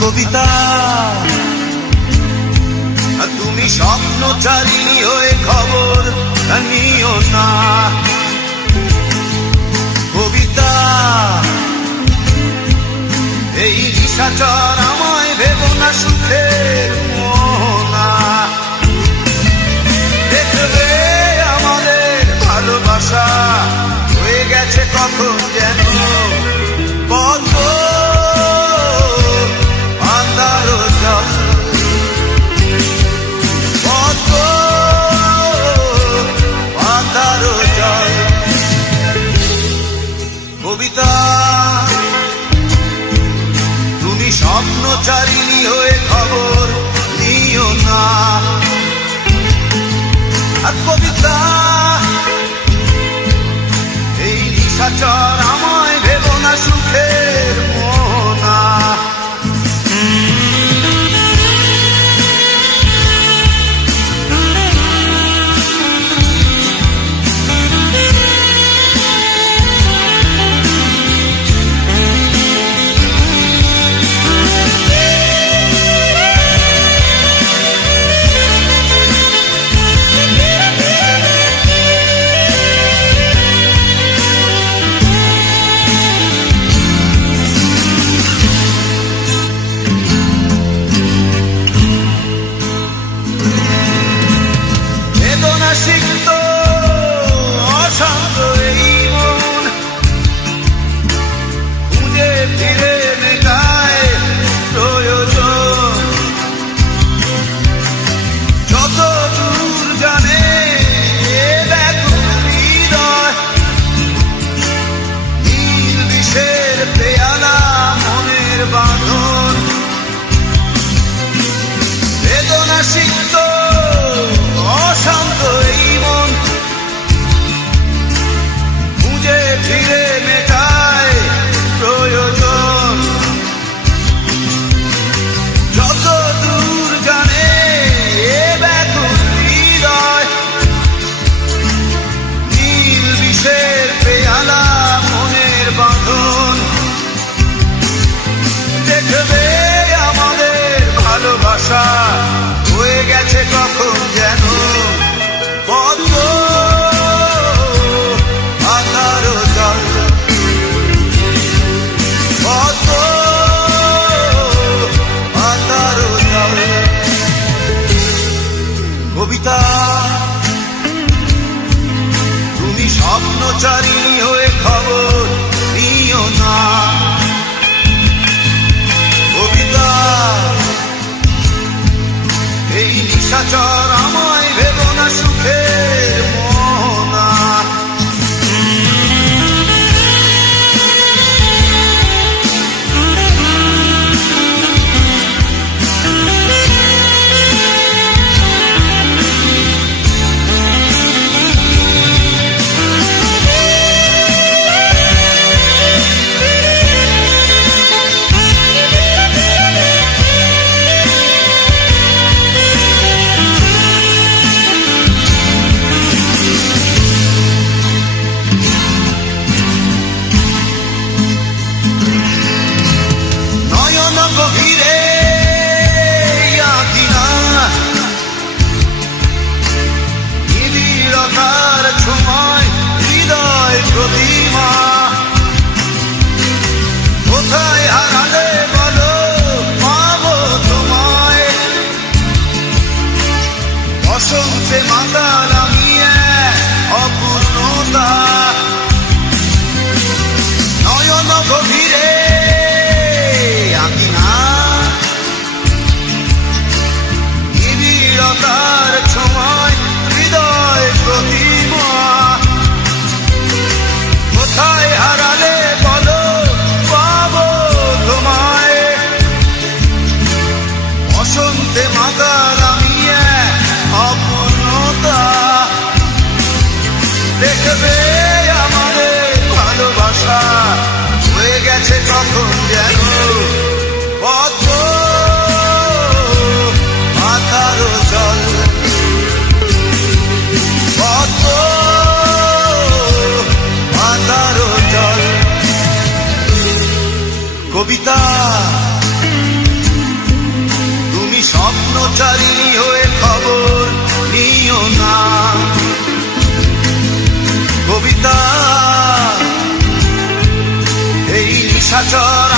কবিতা তুমি স্বপ্নচারী হয়ে খবর নিও না। কবিতা এই নিশাচর আমায় ভেবো না সুখের মোহনা। দেখবে আমাদের ভালোবাসা হয়ে গেছে কখন যেন বন্ধ কবিতা তুমি স্বপ্নচারিণী হয়ে খবর নিও না। আর কবিতা এই নিশাচর আমায় ভেবো না সুখের মোহনা। সিক্ত অশান্ত এই মন খুঁজে ফিরে মেটায় প্রয়োজন। যত দূর জানে ব্যাকুল হৃদয় নীল বিষের পেয়ালা মনের বাঁধন। বেদনা সিক্ত অশান্ত এই মন খুঁজে ফিরে মেটায় প্রয়োজন। যত দূর জানে ব্যাকুল হৃদয় নীল বিষের পেয়ালা মনের বাঁধন। দেখবে আমাদের ভালোবাসা হয়ে গেছে কখন যেন বন্ধ আকার জল বন্ধ আকার জল। কবিতা তুমি স্বপ্নচারিণী হয়ে খবর নিও না। কবিতা এই নিশাচর আমায় ভেবো না সুখের মোহনা। মাতাল আমি অপূর্ণতা নয়ন গভীরে আঁকি না নিবিড়তার ছোঁয়ায় হৃদয় প্রতিমা কোথায় হারালে বলো পাবো তোমায় বসন্তে মাতাল আমি অপূর্ণতা দেখবে আমাদের ভালোবাসা হয়ে গেছে কখন যেন পদ্ম মাথার জল পদ্ম মাথার জল কবিতা তুমি স্বপ্নচারিণী হয়ে খবর নিও না কবিতা এই নিশাচর